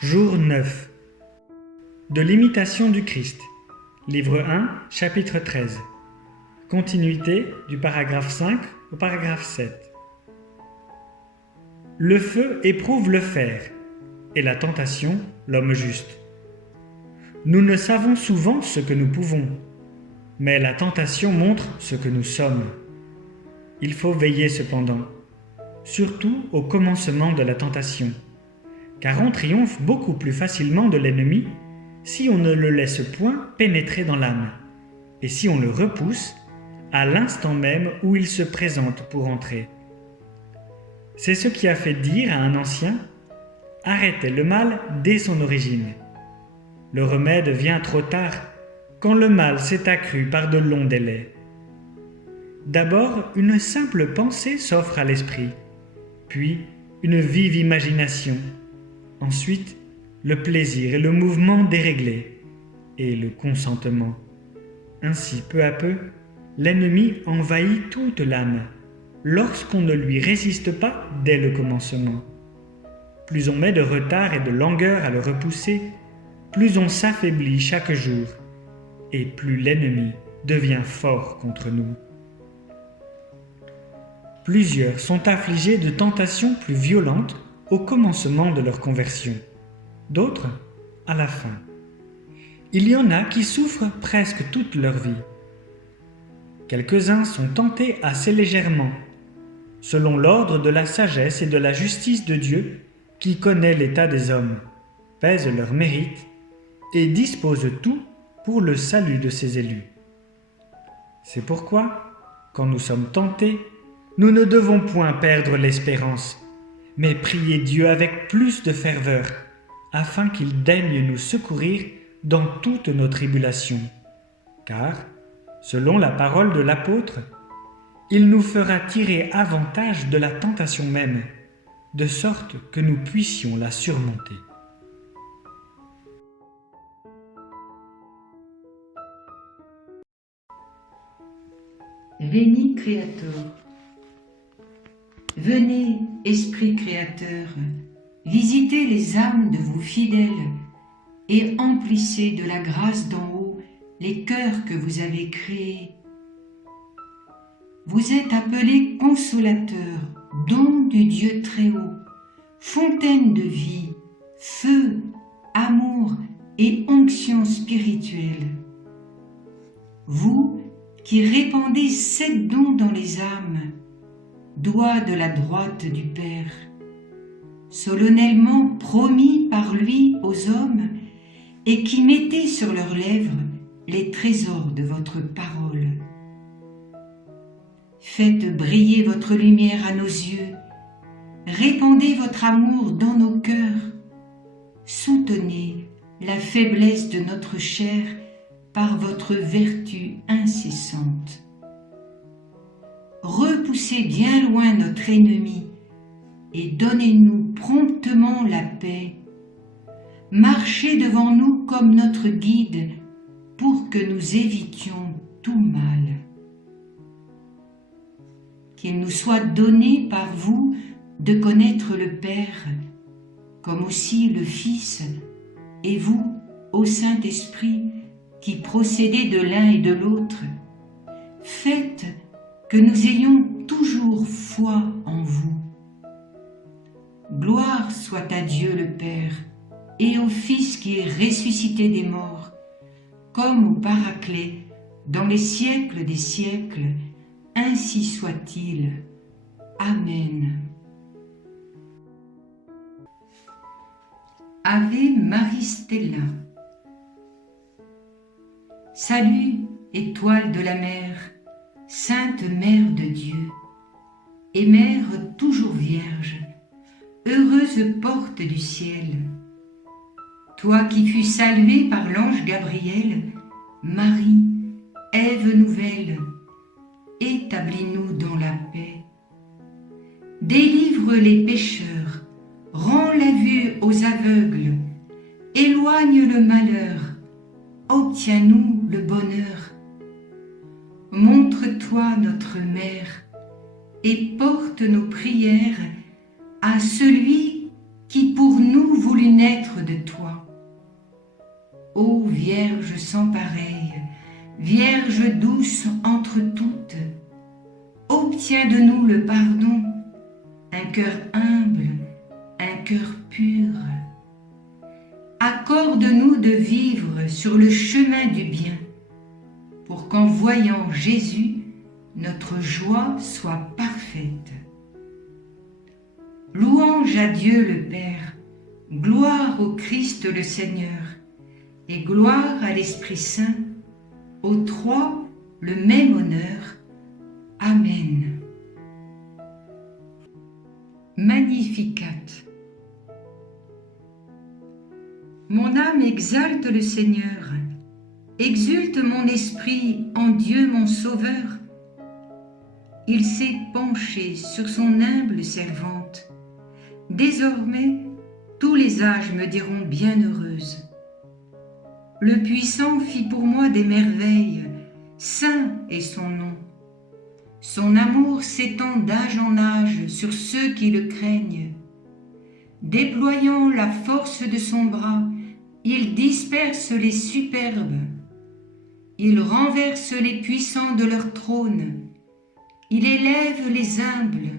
Jour 9. De l'imitation du Christ. Livre 1, chapitre 13. Continuité du paragraphe 5 au paragraphe 7. Le feu éprouve le fer, et la tentation l'homme juste. Nous ne savons souvent ce que nous pouvons, mais la tentation montre ce que nous sommes. Il faut veiller cependant, surtout au commencement de la tentation, car on triomphe beaucoup plus facilement de l'ennemi si on ne le laisse point pénétrer dans l'âme, et si on le repousse à l'instant même où il se présente pour entrer. C'est ce qui a fait dire à un ancien « Arrêtez le mal dès son origine ». Le remède vient trop tard, quand le mal s'est accru par de longs délais. D'abord, une simple pensée s'offre à l'esprit, puis une vive imagination, ensuite le plaisir et le mouvement déréglés, et le consentement. Ainsi, peu à peu, l'ennemi envahit toute l'âme, lorsqu'on ne lui résiste pas dès le commencement. Plus on met de retard et de langueur à le repousser, plus on s'affaiblit chaque jour, et plus l'ennemi devient fort contre nous. Plusieurs sont affligés de tentations plus violentes au commencement de leur conversion, d'autres à la fin. Il y en a qui souffrent presque toute leur vie. Quelques-uns sont tentés assez légèrement, selon l'ordre de la sagesse et de la justice de Dieu qui connaît l'état des hommes, pèse leurs mérites et dispose tout pour le salut de ses élus. C'est pourquoi, quand nous sommes tentés, nous ne devons point perdre l'espérance, mais prier Dieu avec plus de ferveur, afin qu'il daigne nous secourir dans toutes nos tribulations. Car, selon la parole de l'apôtre, il nous fera tirer avantage de la tentation même, de sorte que nous puissions la surmonter. Veni Creator. Venez, Esprit Créateur, visitez les âmes de vos fidèles et emplissez de la grâce d'en haut les cœurs que vous avez créés. Vous êtes appelés consolateurs, don du Dieu très haut, fontaine de vie, feu, amour et onction spirituelle. Vous qui répandez 7 dons dans les âmes, doigt de la droite du Père, solennellement promis par lui aux hommes, et qui mettez sur leurs lèvres les trésors de votre parole. Faites briller votre lumière à nos yeux, répandez votre amour dans nos cœurs, soutenez la faiblesse de notre chair par votre vertu incessante. Repoussez bien loin notre ennemi et donnez-nous promptement la paix. Marchez devant nous comme notre guide pour que nous évitions tout mal. Qu'il nous soit donné par vous de connaître le Père, comme aussi le Fils, et vous, ô Saint-Esprit, qui procédez de l'un et de l'autre, faites que nous ayons toujours foi en vous. Gloire soit à Dieu le Père et au Fils qui est ressuscité des morts, comme au Paraclet, dans les siècles des siècles, ainsi soit-il. Amen. Ave Maris Stella. Salut, étoile de la mer, Sainte Mère de Dieu, et Mère toujours Vierge, heureuse porte du ciel. Toi qui fus saluée par l'ange Gabriel, Marie, Ève nouvelle, établis-nous dans la paix. Délivre les pécheurs, rends la vue aux aveugles, éloigne le malheur, obtiens-nous le bonheur. Montre-toi notre Mère et porte nos prières à celui qui pour nous voulut naître de toi. Ô Vierge sans pareille, Vierge douce entre toutes, obtiens de nous le pardon, un cœur humble, un cœur pur. Accorde-nous de vivre sur le chemin du bien, pour qu'en voyant Jésus, notre joie soit parfaite. Louange à Dieu le Père, gloire au Christ le Seigneur, et gloire à l'Esprit Saint, aux trois le même honneur. Amen. Magnificat. Mon âme exalte le Seigneur, exulte mon esprit en Dieu mon Sauveur. Il s'est penché sur son humble servante. Désormais, tous les âges me diront bienheureuse. Le Puissant fit pour moi des merveilles, saint est son nom. Son amour s'étend d'âge en âge sur ceux qui le craignent. Déployant la force de son bras, il disperse les superbes. Il renverse les puissants de leur trône. Il élève les humbles.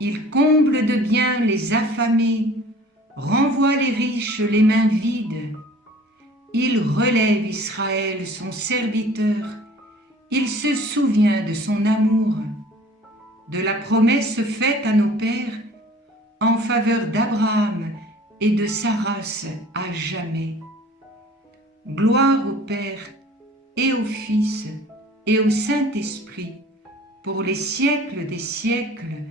Il comble de bien les affamés, renvoie les riches les mains vides. Il relève Israël, son serviteur. Il se souvient de son amour, de la promesse faite à nos pères en faveur d'Abraham et de sa race à jamais. Gloire au Père et au Fils et au Saint-Esprit, pour les siècles des siècles.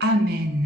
Amen.